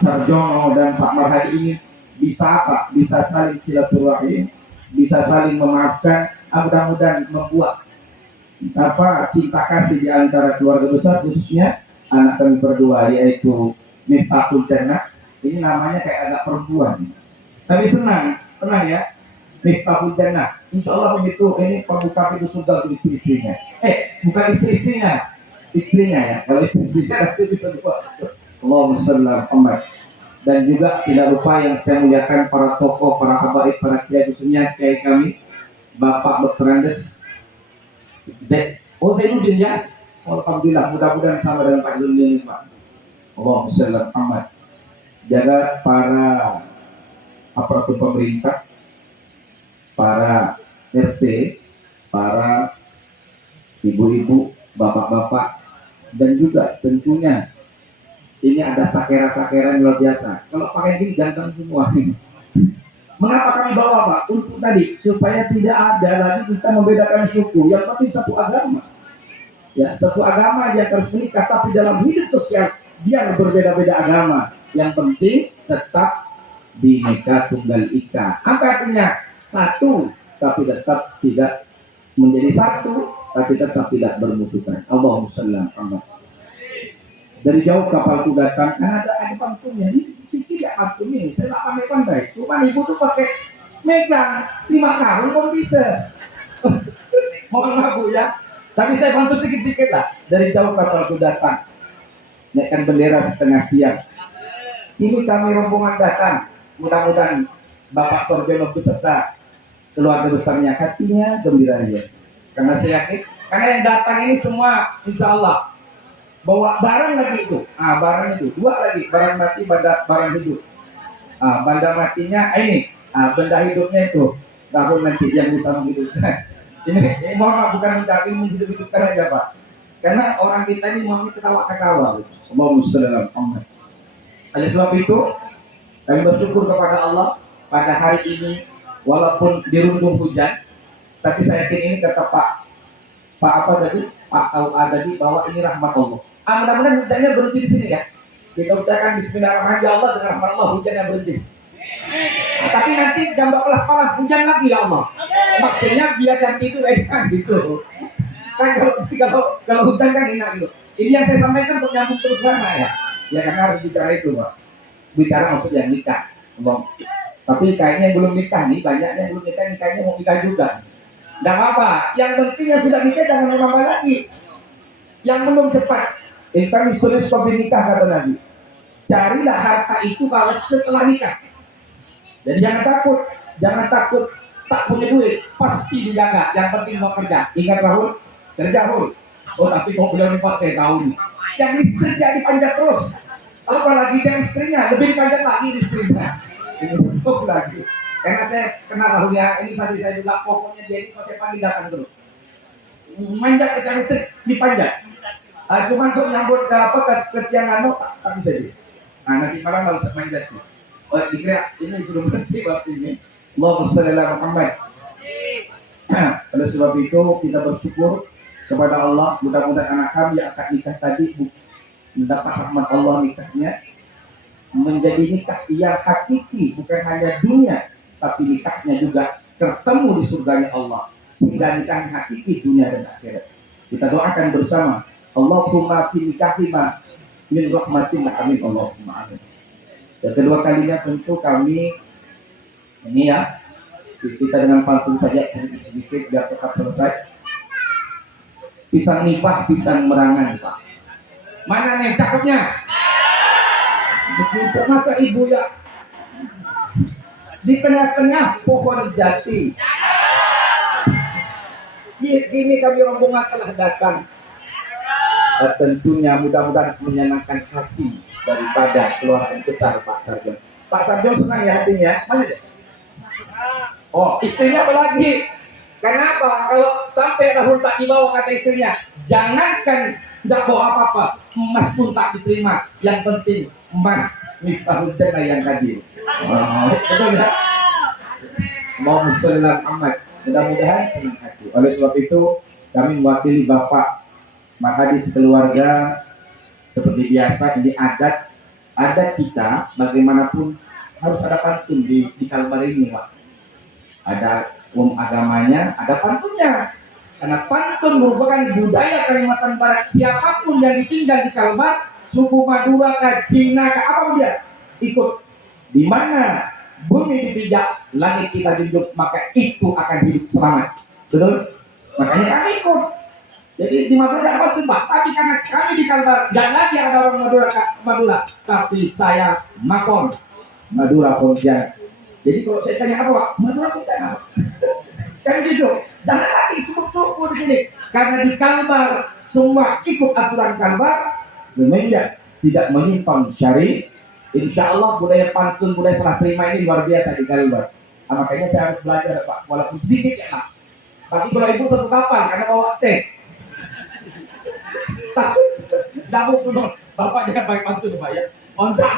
Sarjono dan Pak Marhadi ini bisa apa? Bisa saling silaturahim, bisa saling memaafkan, mudah-mudahan membuat cinta kasih di antara keluarga besar, khususnya anak kami berdua, yaitu Miftahul Jannah. Ini namanya kayak agak perempuan, tapi tenang ya. Miftahul Jannah, insya Allah begitu. Ini pembuka pintu surga untuk istri-istrinya. Bukan istrinya ya. Kalau istri-istrinya nanti bisa lupa. Allahumma shalli ala Muhammad. Dan juga tidak lupa yang saya muliakan para tokoh, para habaib, para kiai, khususnya kiai kami Bapak Dr. Andes Zainuddin ya. Alhamdulillah, mudah-mudahan sama dengan Pak Zainuddin Pak. Allahumma shalli ala Muhammad. Jaga para aparatur pemerintah, para RT, para ibu-ibu, bapak-bapak, dan juga tentunya ini ada sakera-sakera yang luar biasa. Kalau pakai gini ganteng semua. Mengapa kami bawa Pak? Untuk tadi supaya tidak ada lagi kita membedakan suku. Yang penting satu agama. Ya, satu agama yang harus menikah, tapi dalam hidup sosial dia berbeda-beda agama. Yang penting tetap Bhinneka Tunggal Ika. Apa artinya? Satu, tapi tetap tidak menjadi satu, tapi tetap tidak bermusuhan. Allahumma shalli ala Muhammad. Dari jauh kapalku datang, karena ada pantunnya. Ini sedikit ya pantun ini. Saya tak pandai-pandai. Cuma ibu tuh pakai megang 5 karung pun bisa. Mohon maaf Bu ya. Tapi saya pantun sedikit-sedikit lah. Dari jauh kapalku datang, naikkan bendera setengah tiang. Ini kami rombongan datang. Mudah-mudahan Bapak Sarjono beserta keluarga besarnya hatinya gembira ya. Karena saya yakin, karena yang datang ini semua insya Allah bawa barang lagi itu, barang itu 2 lagi, barang mati, barang hidup. Benda matinya ini, benda hidupnya itu tahun nanti yang bisa menghidupkan. Ini mohon maaf, bukan minta menghidupkan aja Pak, karena orang kita ini mau ketawa-ketawa. Allahumma shalli ala Muhammad. Oleh sebab itu kami bersyukur kepada Allah pada hari ini, walaupun dirundung hujan, tapi saya yakin ini kata Pak apa tadi, Pak Al tadi, bahwa ini rahmat Allah. Mudah-mudahan hujannya berhenti di sini ya. Kita ucapkan Bismillahirrahmanirrahim, ya Allah, dengan rahmat Allah hujannya berhenti. Tapi nanti jam 12 malam hujan lagi ya Allah. Maksudnya biar jam tidur kan gitu. Kan kalau hujan kan enak gitu. Ini yang saya sampaikan untuk nyambung terus sana ya. Ya karena harus bicara itu Pak. Bicara maksudnya nikah. Tapi kayaknya yang belum nikah nih, banyaknya yang belum nikah, nikahnya mau nikah juga. Nggak apa-apa. Yang penting yang sudah nikah jangan menambah lagi. Yang belum cepat. Kami sulis kopi nikah kata Nabi. Carilah harta itu kalau setelah nikah. Jadi jangan takut tak punya duit, pasti dijaga. Yang penting mau kerja. Ingat Rahul, kerja Rahul. Tapi kok bilang nih Pak, saya tahu nih. Yang istri jadi panjat terus. Apalagi yang istrinya lebih dipanjat lagi istrinya. Ini untuk lagi. Karena saya kenal Rahul ya, ini tadi saya juga pokoknya dia ini saya panggil datang terus. Manjat ke istri dipanjat. Cuma untuk nyambut ke tiang anu tak bisa dia. Nanti malam nggak usah manjat tuh. Dikira ini sudah berhenti waktu ini. Allahumma shalli ala Muhammad. Oleh sebab itu kita bersyukur kepada Allah. Mudah-mudahan anak kami yang akan nikah tadi mendapat rahmat Allah, nikahnya menjadi nikah yang hakiki, bukan hanya dunia, tapi nikahnya juga ketemu di surganya Allah, sehingga nikah hakiki dunia dan akhirat. Kita doakan bersama. Allahumma fi nikahima min rahmatillah, amin Allahumma amin. Dan kedua kalinya tentu kami ini ya, kita dengan pantun saja sedikit-sedikit biar cepat selesai. Pisang nipah, pisang merangan Pak. Mana nih cakepnya? Begitu masa ibu ya di tengah-tengah pohon jati. Kini kami rombongan telah datang. Tentunya mudah-mudahan menyenangkan hati daripada keluarga besar Pak Sarjono. Pak Sarjono senang ya hatinya. Mana dia? Istrinya apa lagi? Kenapa? Kalau sampai Rahul tak dibawa kata istrinya, jangankan tidak bawa apa-apa, emas pun tak diterima. Yang penting emas Miftahul Jannah yang hadir. Betul ya? Mau musliman amat. Mudah-mudahan senang hati. Oleh sebab itu kami mewakili Bapak Marhadi sekeluarga, seperti biasa ini adat Ada kita bagaimanapun harus ada pantun di Kalbar ini, Pak. Ada agamanya, ada pantunnya. Karena pantun merupakan budaya Kalimantan Barat. Siapapun yang tinggal di Kalbar, suku Madura, Cina, apapun dia ikut. Di mana bumi dipijak, langit kita hidup, maka itu akan hidup selamat. Betul? Makanya kami ikut. Jadi di Madura apa tuh Pak? Tapi karena kami di Kalbar, dan lagi ada orang Madura, tapi saya Makon, Madura Pontianak. Jadi kalau saya tanya apa Pak? Madura Pontianak. Kan gitu. Jangan lagi suku-suku di sini. Karena di Kalbar semua ikut aturan Kalbar, semenjak tidak menyimpang syari. Insya Allah budaya pantun, budaya serah terima ini luar biasa di Kalbar. Nah, makanya saya harus belajar Pak, walaupun sedikit ya Pak. Tapi kalau ibu satu kapal karena bawa teh. Tidak mau Bapak jangan pakai pantun Pak ya. Ontak.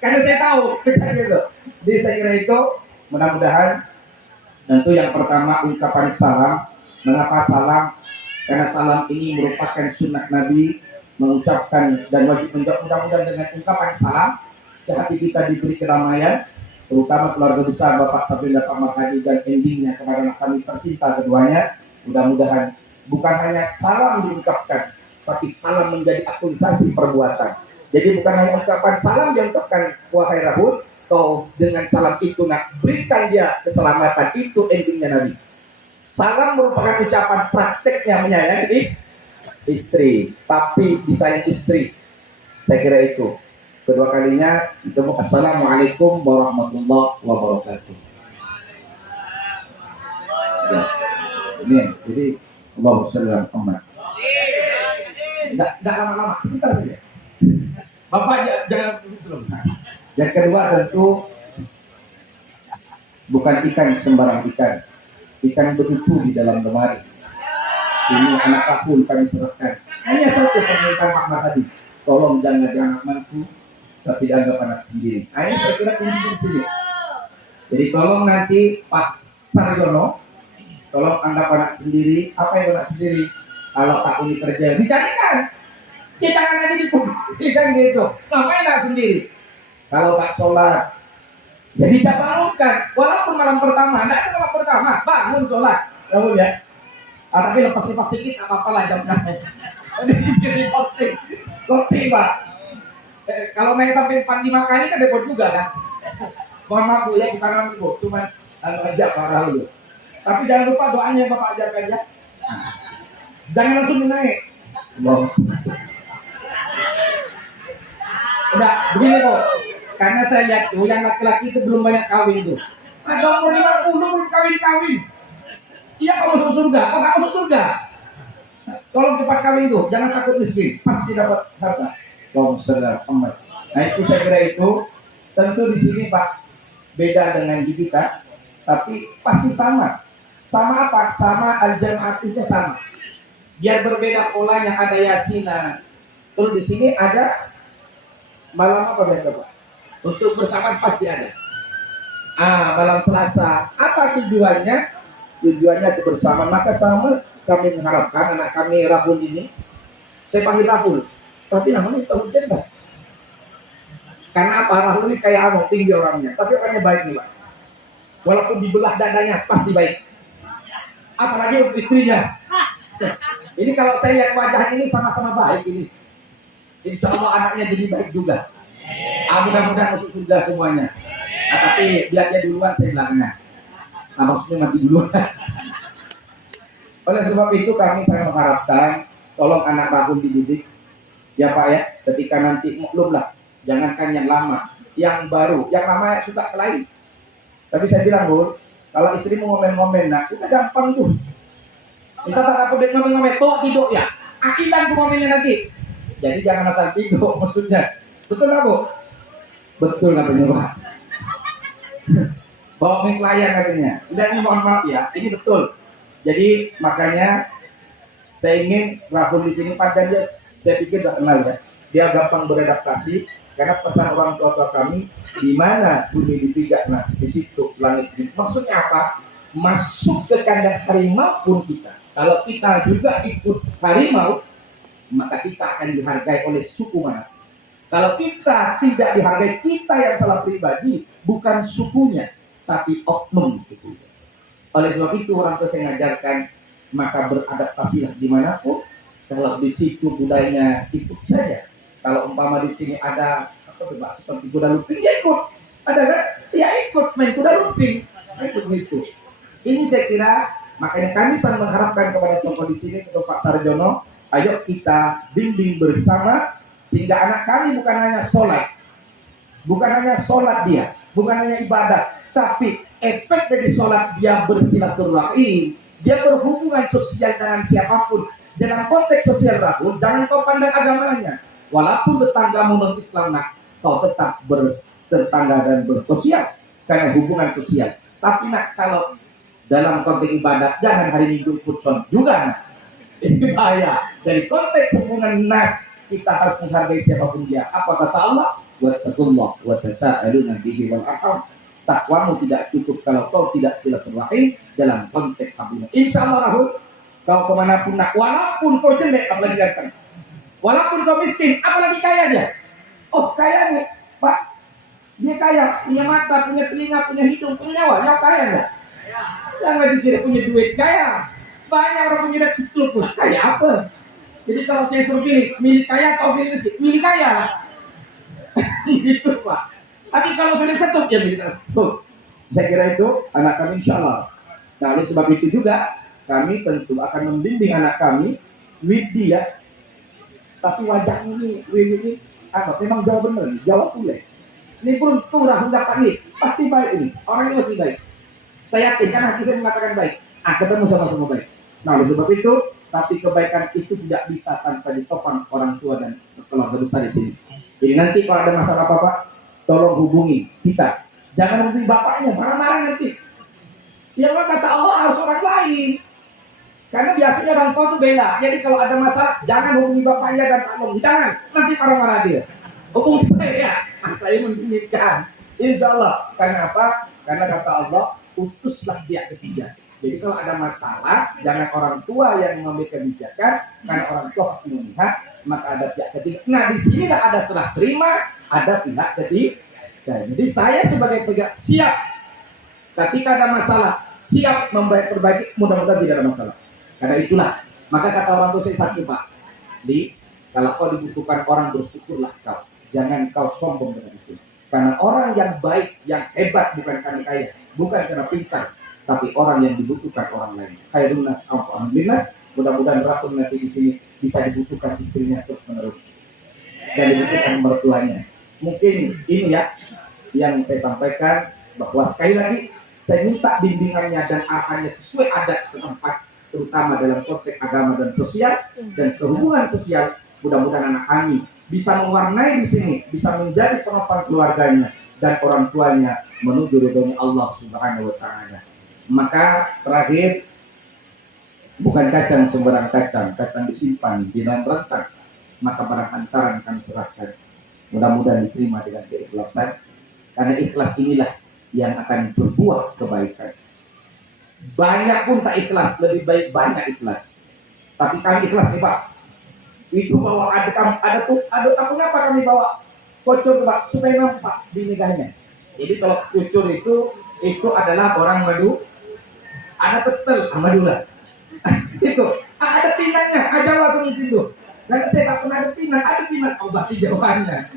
Karena saya tahu gitu. Jadi saya kira itu mudah-mudahan tentu yang pertama ungkapan salam. Mengapa salam? Karena salam ini merupakan sunnah Nabi, mengucapkan dan wajib menjawab. Mudah-mudahan dengan ungkapan salam ke hati kita diberi kedamaian, terutama keluarga besar Bapak Sapinda Pak Marhadi dan endingnya kepada anak kami tercinta keduanya. Mudah-mudahan bukan hanya salam diungkapkan, tapi salam menjadi aktualisasi perbuatan. Jadi bukan hanya ungkapan salam diucapkan, wahai Rahul, kau dengan salam itu nak berikan dia keselamatan, itu endingnya Nabi. Salam merupakan ucapan prakteknya menyayangi istri, tapi disayang istri. Saya kira itu. Kedua kalinya ketemu Assalamualaikum warahmatullahi wabarakatuh. Ya. Ini jadi Allahumma sholli ala Muhammad. Enggak lama-lama, sebentar saja. Bapak jangan belum. Yang kedua tentu bukan ikan sembarang ikan. Ikan betutu di dalam lemari. Ini anak Rahul kami serahkan. Hanya satu permintaan Pak Marhadi. Tolong jangan jadi anak mantu, tapi dianggap anak sendiri. Ini saya kira kunci di sini. Jadi tolong nanti Pak Sarjono, tolong anggap anak sendiri. Apa yang anak sendiri? Kalau tak uni kerja, dicarikan. Ya jangan nanti dipukul, kan gitu. Ngapain anak sendiri? Kalau tak sholat, jadi tak bangunkan. Walaupun malam pertama, tidak ada malam pertama, bangun sholat. Kamu ya. Tapi lepas-lepas sedikit, apa-apa lah jamnya. Ini disini penting Pak. Kalau naik sampai 4-5 kali kan repot juga kan. Mohon maaf Bu ya, bukan Bu, cuma ajak Pak Rahul. Tapi jangan lupa doanya Bapak ajarkan ya. Jangan langsung naik. Udah, begini kok. Karena saya lihat tuh yang laki-laki itu belum banyak kawin itu. Ada umur 50 belum kawin-kawin. Iya kalau masuk surga, kok gak masuk surga? Tolong cepat kawin itu, jangan takut miskin, pasti dapat harta. Allahumma sholli ala Muhammad. Nah itu saya kira itu. Tentu di sini Pak beda dengan di kita, tapi pasti sama. Sama apa? Sama al-jam'atnya sama. Biar berbeda polanya, ada yasinan. Terus di sini ada malam apa biasa Pak? Untuk bersama pasti ada. Malam Selasa. Apa tujuannya? Tujuannya kebersamaan. Maka sama kami mengharapkan anak kami Rahul ini, saya panggil Rahul, tapi namanya tahu janda. Karena apa? Rahul ini kayak Amok, tinggi orangnya, tapi orangnya baik nih Pak. Walaupun dibelah dadanya pasti baik. Apalagi untuk istrinya. Ini kalau saya lihat wajah ini sama-sama baik ini. Insya Allah anaknya jadi baik juga. Mudah-mudahan masuk surga semuanya. Tapi biar dia duluan, saya belakangan. Maksudnya mati duluan. Oleh sebab itu kami sangat mengharapkan tolong anak Rahul dididik. Ya Pak ya, ketika nanti maklum lah. Jangankan yang lama, yang baru, yang lama ya suka lain. Tapi saya bilang Bu, kalau istrimu ngomen-ngomen, nah itu gampang tuh. Misal tak dapat ngomen-ngomen, tuh tidur ya. Hilang tuh ngomennya nanti. Jadi jangan asal tidur maksudnya. Betul nggak Bu? Betul katanya Pak. Bawa klien katanya. Udah ini mohon maaf ya, ini betul. Jadi makanya saya ingin Rahul di sini padahal dia, saya pikir udah kenal ya. Dia gampang beradaptasi karena pesan orang tua kami di mana bumi dipijak, nah di situ langit. Maksudnya apa? Masuk ke kandang harimau pun kita. Kalau kita juga ikut harimau, maka kita akan dihargai oleh suku mana. Kalau kita tidak dihargai, kita yang salah pribadi, bukan sukunya, tapi oknum sukunya. Oleh sebab itu orang tua saya mengajarkan, maka beradaptasilah dimanapun. Kalau di situ budayanya ikut saja. Kalau umpama di sini ada apa tuh Pak, seperti kuda lumping, ya ikut. Ada kan? Ya ikut main kuda lumping. Begitu. Ini saya kira makanya kami sangat mengharapkan kepada tokoh di sini, kepada Pak Sarjono, ayo kita bimbing bersama sehingga anak kami bukan hanya sholat dia, bukan hanya ibadah, tapi efek dari sholat dia bersilaturahim, dia berhubungan sosial dengan siapapun. Dalam konteks sosial rahul, jangan kau pandang agamanya. Walaupun tetanggamu non-Islam, kau tetap bertetangga dan bersosial karena hubungan sosial. Tapi kalau dalam konteks ibadah, jangan hari Minggu ikut sholat juga. Ini bahaya. Dari konteks hubungan nas, kita harus menghargai siapapun dia. Apa kata Allah? Wattaqullah wa tasa'aluna bihi wal arham. Takwamu tidak cukup kalau kau tidak silaturahim dalam konteks hubungan. Insyaallah Rahul, kau kemanapun walaupun kau jelek apalagi ganteng, walaupun kau miskin apalagi kaya dia. Oh kaya nih Pak, dia kaya, punya mata, punya telinga, punya hidung, punya nyawa. Dia kaya enggak? Jangan dikira punya duit kaya. Banyak orang punya duit seteluk pun kaya apa? Jadi kalau saya suruh pilih, milik kaya atau milik miskin? Milik kaya. Gitu Pak. Tapi kalau sudah setup ya milik setup. Saya kira itu anak kami insya Allah. Nah oleh sebab itu juga kami tentu akan membimbing anak kami Widya. Tapi wajahnya ini memang Jawa bener, Jawa tule. Ini beruntung Rahul dapat nih, pasti baik ini. Orang ini masih baik. Saya yakin kan hati saya mengatakan baik. Ketemu sama-sama baik. Nah oleh sebab itu, tapi kebaikan itu tidak bisa tanpa ditopang orang tua dan keluarga besar di sini. Jadi nanti kalau ada masalah apa-apa, tolong hubungi kita. Jangan hubungi bapaknya, marah-marah nanti. Yang kata Allah harus orang lain. Karena biasanya orang tua itu bela. Jadi kalau ada masalah, jangan hubungi bapaknya dan Pak Long. Jangan, nanti marah-marah dia. Hubungi saya mendinginkan. Insya Allah. Karena apa? Karena kata Allah, utuslah pihak ketiga. Jadi kalau ada masalah, jangan orang tua yang mengambil kebijakan, karena orang tua pasti memihak, maka ada pihak ketiga. Nah di sini ada serah terima, ada pihak ketiga. Jadi saya sebagai pihak siap, ketika ada masalah, siap membayar perbaiki, mudah-mudahan tidak ada masalah. Karena itulah, maka kata orang tua saya satu Pak, kalau kau dibutuhkan orang bersyukurlah kau, jangan kau sombong dengan itu. Karena orang yang baik, yang hebat bukan karena kaya, bukan karena pintar, tapi orang yang dibutuhkan orang lain. Khairun nas anfa'uhum linnas. Mudah-mudahan Rahul nanti di sini bisa dibutuhkan istrinya terus menerus dan dibutuhkan mertuanya. Mungkin ini ya yang saya sampaikan, bahwa sekali lagi saya minta bimbingannya dan arahannya sesuai adat setempat, terutama dalam konteks agama dan sosial dan kehubungan sosial. Mudah-mudahan anak kami bisa mewarnai di sini, bisa menjadi penopang keluarganya dan orang tuanya menuju ridhonya Allah Subhanahu wa taala. Maka terakhir, bukan kacang sembarang kacang, kacang disimpan di dalam rentang, maka barang antaran kami serahkan. Mudah-mudahan diterima dengan keikhlasan, karena ikhlas inilah yang akan berbuah kebaikan. Banyak pun tak ikhlas, lebih baik banyak ikhlas. Tapi kami ikhlas nih Pak. Itu bawa ada mengapa kami bawa kocor Pak, supaya nampak di nikahnya. Jadi kalau cucur itu adalah orang madu, ada tetel Madura. Itu ada pinangnya, Jawa tuh mungkin tuh. Karena saya tak pernah ada pinang obat di Jawanya.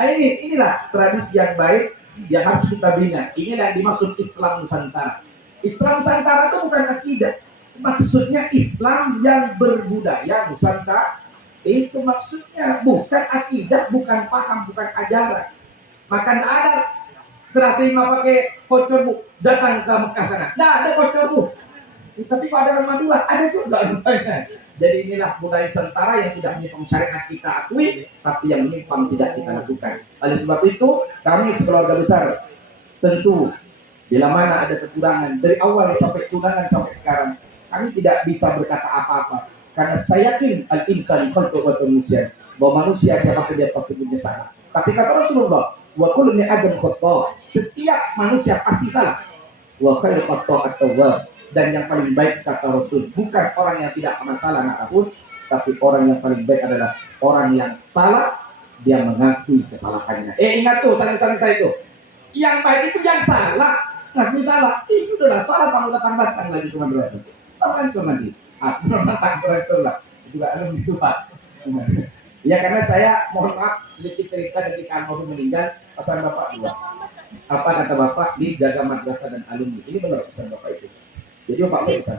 Inilah tradisi yang baik yang harus kita bina. Inilah yang dimaksud Islam Nusantara. Islam Nusantara itu bukan akidah. Maksudnya Islam yang berbudaya Nusantara. Itu maksudnya, bukan akidah, bukan paham, bukan ajaran. Maka tidak ada terima pakai kocor Bu, datang ke Mekah sana. Tidak ada kocor Bu. Tapi kalau ada orang Madura, ada juga rupanya. Jadi inilah budaya Nusantara yang tidak menyimpang syariat kita akui, tapi yang menyimpang tidak kita lakukan. Oleh sebab itu, kami sekeluarga besar tentu bila mana ada kekurangan dari awal sampai tunangan sampai sekarang, kami tidak bisa berkata apa-apa. Karena saya yakin al-insan khalqun manusia, bahwa manusia siapapun dia pasti punya salah. Tapi kata Rasulullah, wa kullu min adam khata', setiap manusia pasti salah. Wa khairu khata'at tawwab, dan yang paling baik kata Rasul bukan orang yang tidak pernah salah apapun, tapi orang yang paling baik adalah orang yang salah dia mengakui kesalahannya. Ingat tuh, saling-saling saya itu. Yang baik itu yang salah, ngaku salah. Itu udah salah, kamu datang lagi ke madrasah. Tahan tuh nanti. Datang itu lah. Juga alumni itu Pak. Ya karena saya mohon maaf sedikit cerita ketika almarhum meninggal, pesan Bapak dua. Apa kata Bapak? Dijaga madrasah dan alumni. Ini benar pesan Bapak itu. Jadi Bapak saya pesan.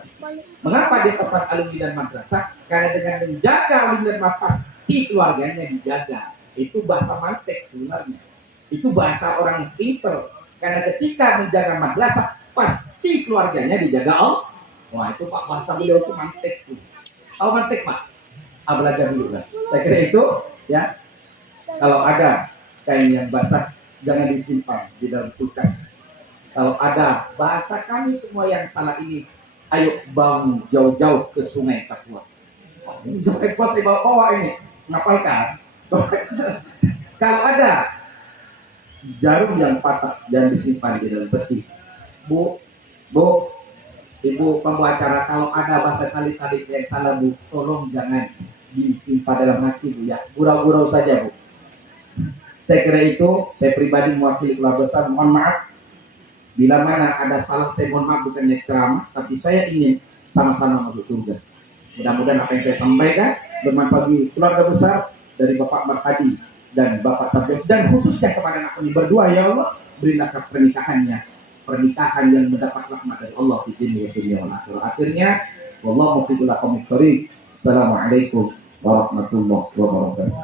Mengapa dia pesan alumni dan madrasah? Karena dengan menjaga alumni dan madrasah pasti keluarganya dijaga. Itu bahasa mantek sebenarnya. Itu bahasa orang pinter. Karena ketika menjaga madrasah pasti keluarganya dijaga Allah. Wah itu Pak bahasa beliau itu mantek tuh. Tahu mantek Pak? Belajar dulu lah. Saya kira itu ya. Kalau ada kain yang basah jangan disimpan di dalam kulkas. Kalau ada bahasa kami semua yang salah ini, ayo bangun jauh-jauh ke Sungai Kapuas. Ini Sungai Kapuas di bawah ini, ngapalkan. Kalau ada jarum yang patah jangan disimpan di dalam peti. Bu, Ibu pembawa acara, kalau ada bahasa salib tadi yang salah Bu, tolong jangan disimpan dalam hati Bu ya, gurau-gurau saja Bu. Saya kira itu, saya pribadi mewakili keluarga besar, mohon maaf bila mana ada salah, saya mohon maaf bukannya ceramah, tapi saya ingin sama-sama masuk surga. Mudah-mudahan apa yang saya sampaikan bermanfaat bagi keluarga besar dari Bapak Marhadi dan Bapak Sabda, dan khususnya kepada anak kami berdua, ya Allah berilah pernikahan yang mendapat rahmat dari Allah di dunia wal akhirah. Akhirnya wallahu muwaffiq ila aqwamit thoriq. Assalamualaikum warahmatullahi wabarakatuh.